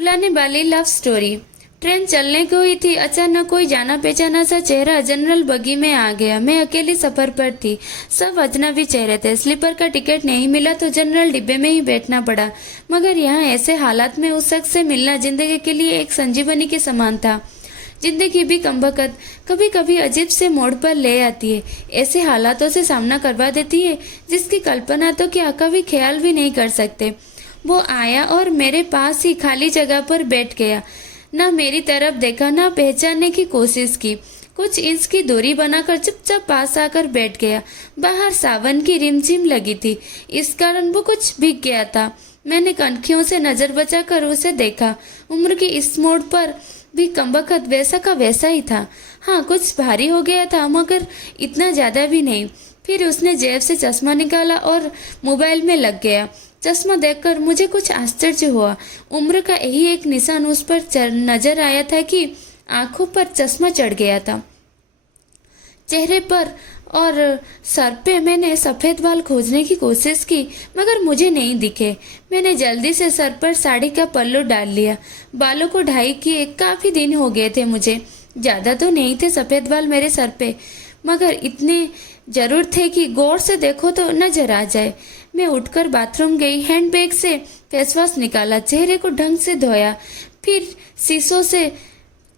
रुलाने वाली love story. Train चलने को ही थी, अचानक कोई जाना पहचाना सा चेहरा जनरल बगी में आ गया। मैं अकेली सफर पर थी, सब अजनबी चेहरे थे। स्लीपर का टिकट नहीं मिला तो जनरल डिब्बे में ही बैठना पड़ा। मगर यहाँ ऐसे हालात में उस शख्स से मिलना जिंदगी के लिए एक संजीवनी के समान था। जिंदगी भी कमबख्त कभी कभी अजीब से मोड़ पर ले आती है, ऐसे हालातों से सामना करवा देती है जिसकी कल्पना तो क्या कभी ख्याल भी नहीं कर सकते। वो आया और मेरे पास ही खाली जगह पर बैठ गया। ना मेरी तरफ देखा, ना पहचानने की कोशिश की। कुछ इंच की दूरी बनाकर चुपचाप पास आकर बैठ गया। बाहर सावन की रिमझिम लगी थी, इस कारण वो कुछ भीग गया था। मैंने कनखियों से नजर बचाकर उसे देखा। उम्र की इस मोड़ पर भी कमबख्त वैसा का वैसा ही था। हाँ, कुछ भारी हो गया था मगर इतना ज्यादा भी नहीं। फिर उसने जेब से चश्मा निकाला और मोबाइल में लग गया। चश्मा देखकर मुझे कुछ आश्चर्य हुआ। उम्र का यही एक निशान उस पर नजर आया था कि आंखों पर चश्मा चढ़ गया था। चेहरे पर और सर पे मैंने सफेद बाल खोजने की कोशिश की मगर मुझे नहीं दिखे। मैंने जल्दी से सर पर साड़ी का पल्लू डाल लिया। बालों को ढाई किए काफी दिन हो गए थे मुझे। ज्यादा तो नहीं थे सफेद बाल मेरे सर पे, मगर इतने जरूर थे कि गौर से देखो तो नजर आ जाए। मैं उठकर बाथरूम गई, हैंडबैग से फेस वॉश निकाला, चेहरे को ढंग से धोया, फिर शीशों से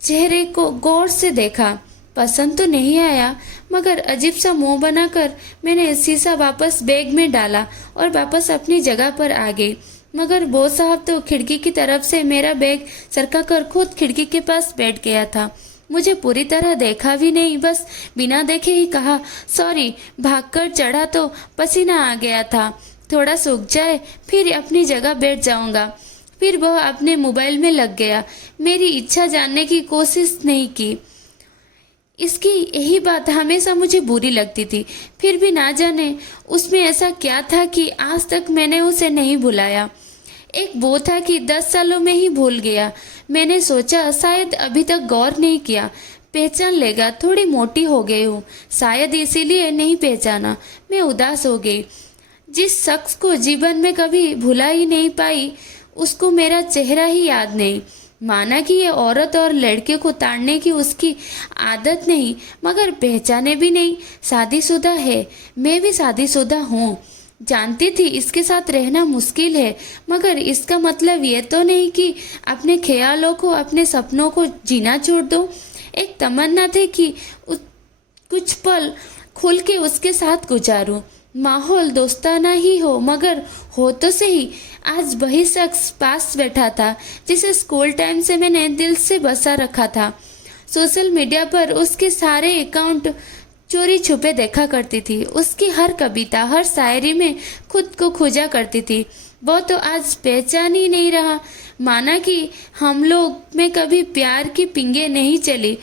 चेहरे को गौर से देखा। पसंद तो नहीं आया मगर अजीब सा मुंह बनाकर मैंने शीशा वापस बैग में डाला और वापस अपनी जगह पर आ गई। मगर वो साहब तो खिड़की की तरफ से मेरा बैग सरका कर खुद खिड़की के पास बैठ गया था। मुझे पूरी तरह देखा भी नहीं, बस बिना देखे ही कहा, सॉरी, भागकर चढ़ा तो पसीना आ गया था, थोड़ा सूख जाए फिर अपनी जगह बैठ जाऊंगा। फिर वह अपने मोबाइल में लग गया। मेरी इच्छा जानने की कोशिश नहीं की। इसकी यही बात हमेशा मुझे बुरी लगती थी। फिर भी ना जाने उसमें ऐसा क्या था कि आज तक मैंने उसे नहीं भुलाया। एक वो था कि 10 सालों में ही भूल गया। मैंने सोचा शायद अभी तक गौर नहीं किया, पहचान लेगा, थोड़ी मोटी हो गई हूँ, शायद इसीलिए नहीं पहचाना। मैं उदास हो गई। जिस शख्स को जीवन में कभी भुला ही नहीं पाई उसको मेरा चेहरा ही याद नहीं। माना कि ये औरत और लड़के को ताड़ने की उसकी आदत नहीं, मगर पहचाने भी नहीं। शादीशुदा है, मैं भी शादीशुदा हूँ। जानती थी इसके साथ रहना मुश्किल है, मगर इसका मतलब ये तो नहीं कि अपने ख्यालों को, अपने सपनों को जीना छोड़ दो। एक तमन्ना थी कि कुछ पल खुल के उसके साथ गुजारूं। माहौल दोस्ताना ही हो मगर हो तो सही। आज वही शख्स पास बैठा था जिसे स्कूल टाइम से मैंने दिल से बसा रखा था। सोशल मीडिया पर उसके सारे अकाउंट चोरी छुपे देखा करती थी। उसकी हर कविता, हर शायरी में खुद को खोजा करती थी। वो तो आज पहचान ही नहीं रहा। माना कि हम लोग में कभी प्यार की पिंगे नहीं चली,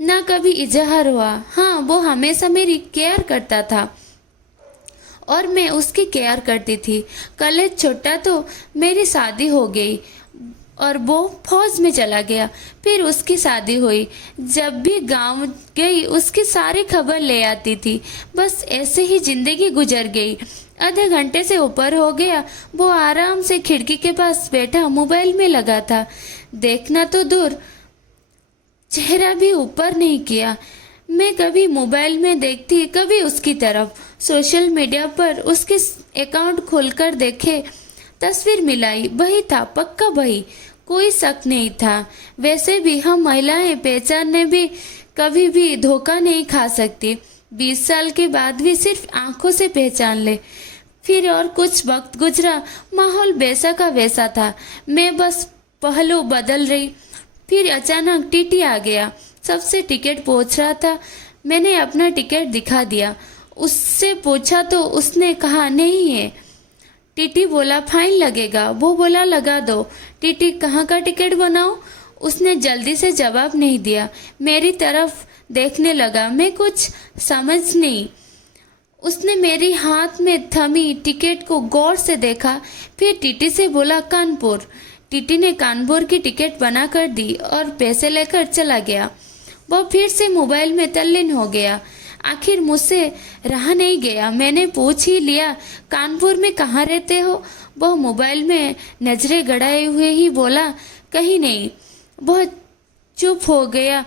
ना कभी इजहार हुआ। हाँ, वो हमेशा मेरी केयर करता था और मैं उसकी केयर करती थी। कॉलेज छोटा तो मेरी शादी हो गई और वो फौज में चला गया। फिर उसकी शादी हुई। जब भी गांव गई उसकी सारी खबर ले आती थी। बस ऐसे ही जिंदगी गुजर गई। आधे घंटे से ऊपर हो गया। वो आराम से खिड़की के पास बैठा मोबाइल में लगा था। देखना तो दूर, चेहरा भी ऊपर नहीं किया। मैं कभी मोबाइल में देखती, कभी उसकी तरफ। सोशल मीडिया पर उसके अकाउंट खोलकर देखे, तस्वीर मिलाई, वही था, पक्का वही, कोई शक नहीं था। वैसे भी हम महिलाएं पहचानने भी कभी भी धोखा नहीं खा सकती। 20 साल के बाद भी सिर्फ आंखों से पहचान ले। फिर और कुछ वक्त गुजरा, माहौल वैसा का वैसा था। मैं बस पहलू बदल रही। फिर अचानक टीटी आ गया। सबसे टिकट पूछ रहा था। मैंने अपना टिकट दिखा दिया। उससे पूछा तो उसने कहा नहीं है। टीटी बोला फाइन लगेगा। वो बोला लगा दो। टीटी कहाँ का टिकट बनाऊं? उसने जल्दी से जवाब नहीं दिया। मेरी तरफ देखने लगा। मैं कुछ समझ नहीं। उसने मेरी हाथ में थमी टिकट को गौर से देखा, फिर टीटी से बोला कानपुर। टीटी ने कानपुर की टिकट बना कर दी और पैसे लेकर चला गया। वो फिर से मोबाइल में तल्लीन हो गया। आखिर मुझसे रहा नहीं गया। मैंने पूछ ही लिया, कानपुर में कहाँ रहते हो? वो मोबाइल में नजरें गड़ाए हुए ही बोला, कहीं नहीं। वह चुप हो गया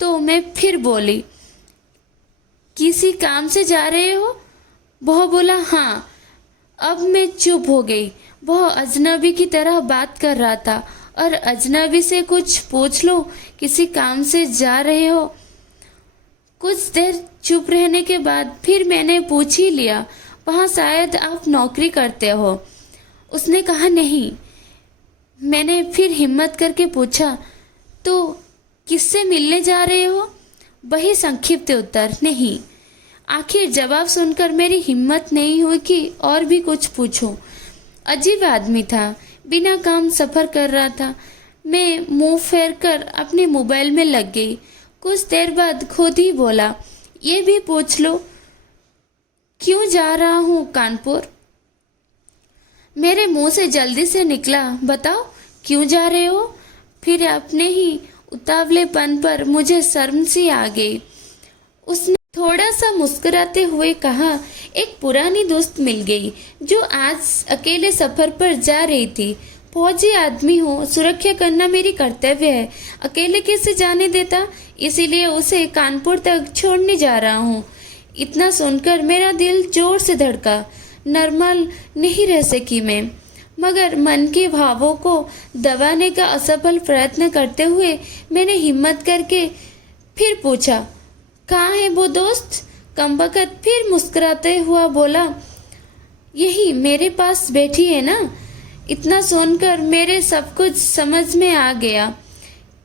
तो मैं फिर बोली, किसी काम से जा रहे हो? वह बोला, हाँ। अब मैं चुप हो गई। वह अजनबी की तरह बात कर रहा था और अजनबी से कुछ पूछ लो, किसी काम से जा रहे हो? कुछ देर चुप रहने के बाद फिर मैंने पूछ ही लिया, वहाँ शायद आप नौकरी करते हो? उसने कहा, नहीं। मैंने फिर हिम्मत करके पूछा, तो किससे मिलने जा रहे हो? वही संक्षिप्त उत्तर, नहीं। आखिर जवाब सुनकर मेरी हिम्मत नहीं हुई कि और भी कुछ पूछूं। अजीब आदमी था, बिना काम सफ़र कर रहा था। मैं मुंह फेर कर अपने मोबाइल में लग गई। कुछ देर बाद खुद ही बोला, ये भी पूछ लो, क्यों जा रहा हूँ कानपुर? मेरे मुंह से जल्दी से निकला, बताओ क्यों जा रहे हो? फिर अपने ही उतावलेपन पर मुझे शर्म सी आ गई। उसने थोड़ा सा मुस्कुराते हुए कहा, एक पुरानी दोस्त मिल गई जो आज अकेले सफर पर जा रही थी। फौजी आदमी हो, सुरक्षा करना मेरी कर्तव्य है। अकेले कैसे जाने देता, इसीलिए उसे कानपुर तक छोड़ने जा रहा हूँ। इतना सुनकर मेरा दिल जोर से धड़का। नॉर्मल नहीं रह सकी मैं, मगर मन के भावों को दबाने का असफल प्रयत्न करते हुए मैंने हिम्मत करके फिर पूछा, कहाँ है वो दोस्त? कमबख्त फिर मुस्कुराते हुआ बोला, यही मेरे पास बैठी है ना। इतना सुनकर मेरे सब कुछ समझ में आ गया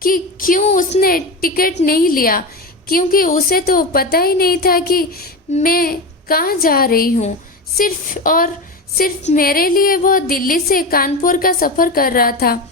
कि क्यों उसने टिकट नहीं लिया, क्योंकि उसे तो पता ही नहीं था कि मैं कहाँ जा रही हूँ। सिर्फ और सिर्फ मेरे लिए वह दिल्ली से कानपुर का सफ़र कर रहा था।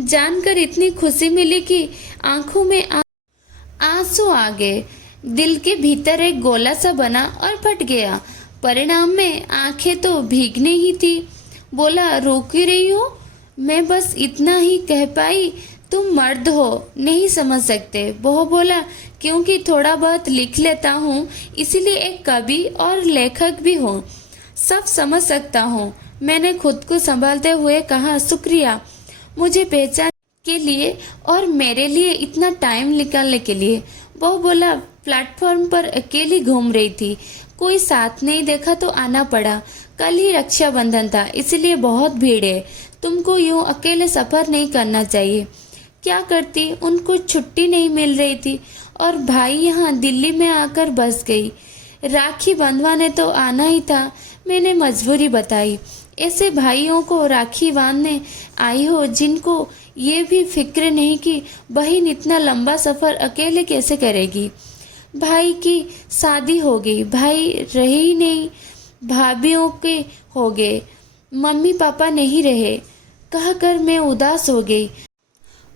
जानकर इतनी खुशी मिली कि आंखों में आंसू आ गए। दिल के भीतर एक गोला सा बना और फट गया। परिणाम में आंखें तो भीगने ही थी। बोला, रो क्यों रही हो? मैं बस इतना ही कह पाई, तुम मर्द हो, नहीं समझ सकते। वो बोला, क्योंकि थोड़ा बहुत लिख लेता हूँ, इसीलिए एक कवि और लेखक भी हूँ, सब समझ सकता हूँ। मैंने खुद को संभालते हुए कहा, शुक्रिया मुझे पहचान के लिए और मेरे लिए इतना टाइम निकालने के लिए। वो बोला, प्लेटफॉर्म पर अकेली घूम रही थी, कोई साथ नहीं देखा तो आना पड़ा। कल ही रक्षाबंधन था, इसलिए बहुत भीड़ है। तुमको यूं अकेले सफ़र नहीं करना चाहिए। क्या करती, उनको छुट्टी नहीं मिल रही थी और भाई यहाँ दिल्ली में आकर बस गई। राखी बंधवाने तो आना ही था, मैंने मजबूरी बताई। ऐसे भाइयों को राखी बांधने आई हो जिनको ये भी फिक्र नहीं कि बहन इतना लंबा सफ़र अकेले कैसे करेगी। भाई की शादी हो गई, भाई रहे ही नहीं, भाभीयों के हो गए, मम्मी पापा नहीं रहे। कहकर मैं उदास हो गई।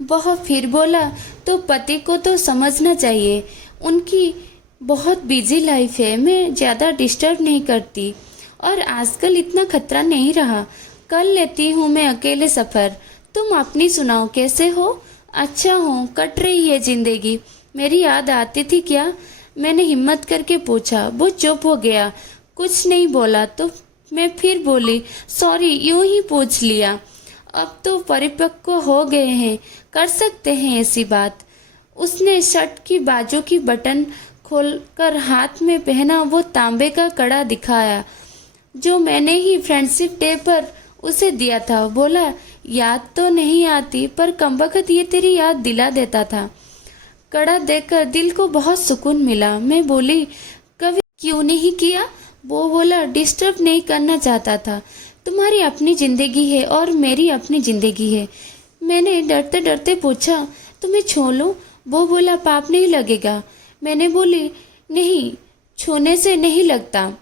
वह फिर बोला, तो पति को तो समझना चाहिए, उनकी बहुत बिजी लाइफ है, मैं ज़्यादा डिस्टर्ब नहीं करती और आजकल इतना खतरा नहीं रहा, कर लेती हूँ मैं अकेले सफ़र। तुम अपनी सुनाओ, कैसे हो? अच्छा हूँ, कट रही है ज़िंदगी। मेरी याद आती थी क्या? मैंने हिम्मत करके पूछा। वो चुप हो गया, कुछ नहीं बोला। तो मैं फिर बोली, सॉरी, यूं ही पूछ लिया। अब तो परिपक्व हो गए हैं, कर सकते हैं ऐसी बात। उसने शर्ट की बाजू की बटन खोलकर हाथ में पहना वो तांबे का कड़ा दिखाया जो मैंने ही फ्रेंडशिप डे पर उसे दिया था। बोला, याद तो नहीं आती, पर कमबख्त ये तेरी याद दिला देता था। कड़ा देखकर दिल को बहुत सुकून मिला। मैं बोली, कभी क्यों नहीं किया? वो बोला, डिस्टर्ब नहीं करना चाहता था। तुम्हारी अपनी ज़िंदगी है और मेरी अपनी ज़िंदगी है। मैंने डरते डरते पूछा, तुम्हें छू लूं? वो बोला, पाप नहीं लगेगा। मैंने बोली, नहीं, छूने से नहीं लगता।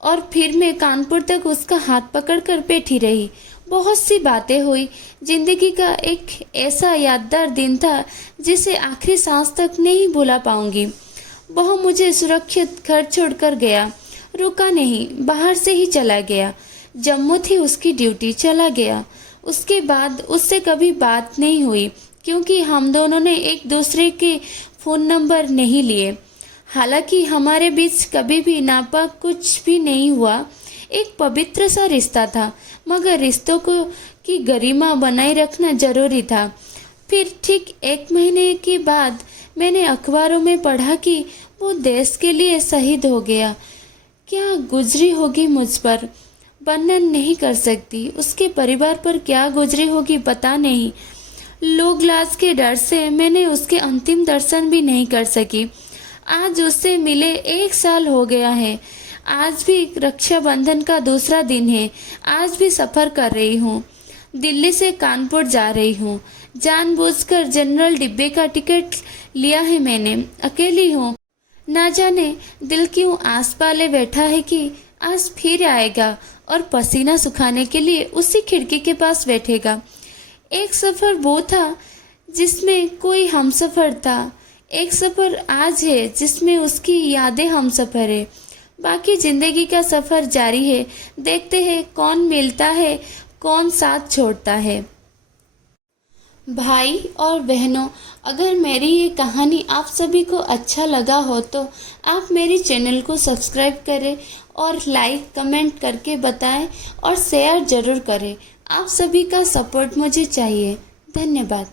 और फिर मैं कानपुर तक उसका हाथ पकड़कर बैठी रही। बहुत सी बातें हुई। जिंदगी का एक ऐसा यादगार दिन था जिसे आखिरी सांस तक नहीं भुला पाऊंगी। वह मुझे सुरक्षित घर छोड़कर गया, रुका नहीं, बाहर से ही चला गया। जम्मू थी उसकी ड्यूटी, चला गया। उसके बाद उससे कभी बात नहीं हुई क्योंकि हम दोनों ने एक दूसरे के फ़ोन नंबर नहीं लिए। हालांकि हमारे बीच कभी भी नापाक कुछ भी नहीं हुआ। एक पवित्र सा रिश्ता था, मगर रिश्तों को की गरिमा बनाए रखना जरूरी था। फिर ठीक 1 महीने के बाद मैंने अखबारों में पढ़ा कि वो देश के लिए शहीद हो गया। क्या गुजरी होगी मुझ पर, वर्णन नहीं कर सकती। उसके परिवार पर क्या गुजरी होगी पता नहीं। लोग लाज के डर से मैंने उसके अंतिम दर्शन भी नहीं कर सकी। आज उससे मिले 1 साल हो गया है। आज भी रक्षाबंधन का दूसरा दिन है। आज भी सफ़र कर रही हूँ। दिल्ली से कानपुर जा रही हूँ। जानबूझकर जनरल डिब्बे का टिकट लिया है मैंने। अकेली हूँ। ना जाने दिल क्यों आस पाले बैठा है कि आज फिर आएगा और पसीना सुखाने के लिए उसी खिड़की के पास बैठेगा। एक सफ़र वो था जिसमें कोई हमसफ़र था। एक सफ़र आज है जिसमें उसकी यादें हमसफ़र है। बाकी ज़िंदगी का सफ़र जारी है। देखते हैं कौन मिलता है, कौन साथ छोड़ता है। भाई और बहनों, अगर मेरी ये कहानी आप सभी को अच्छा लगा हो तो आप मेरी चैनल को सब्सक्राइब करें और लाइक कमेंट करके बताएं और शेयर ज़रूर करें। आप सभी का सपोर्ट मुझे चाहिए। धन्यवाद।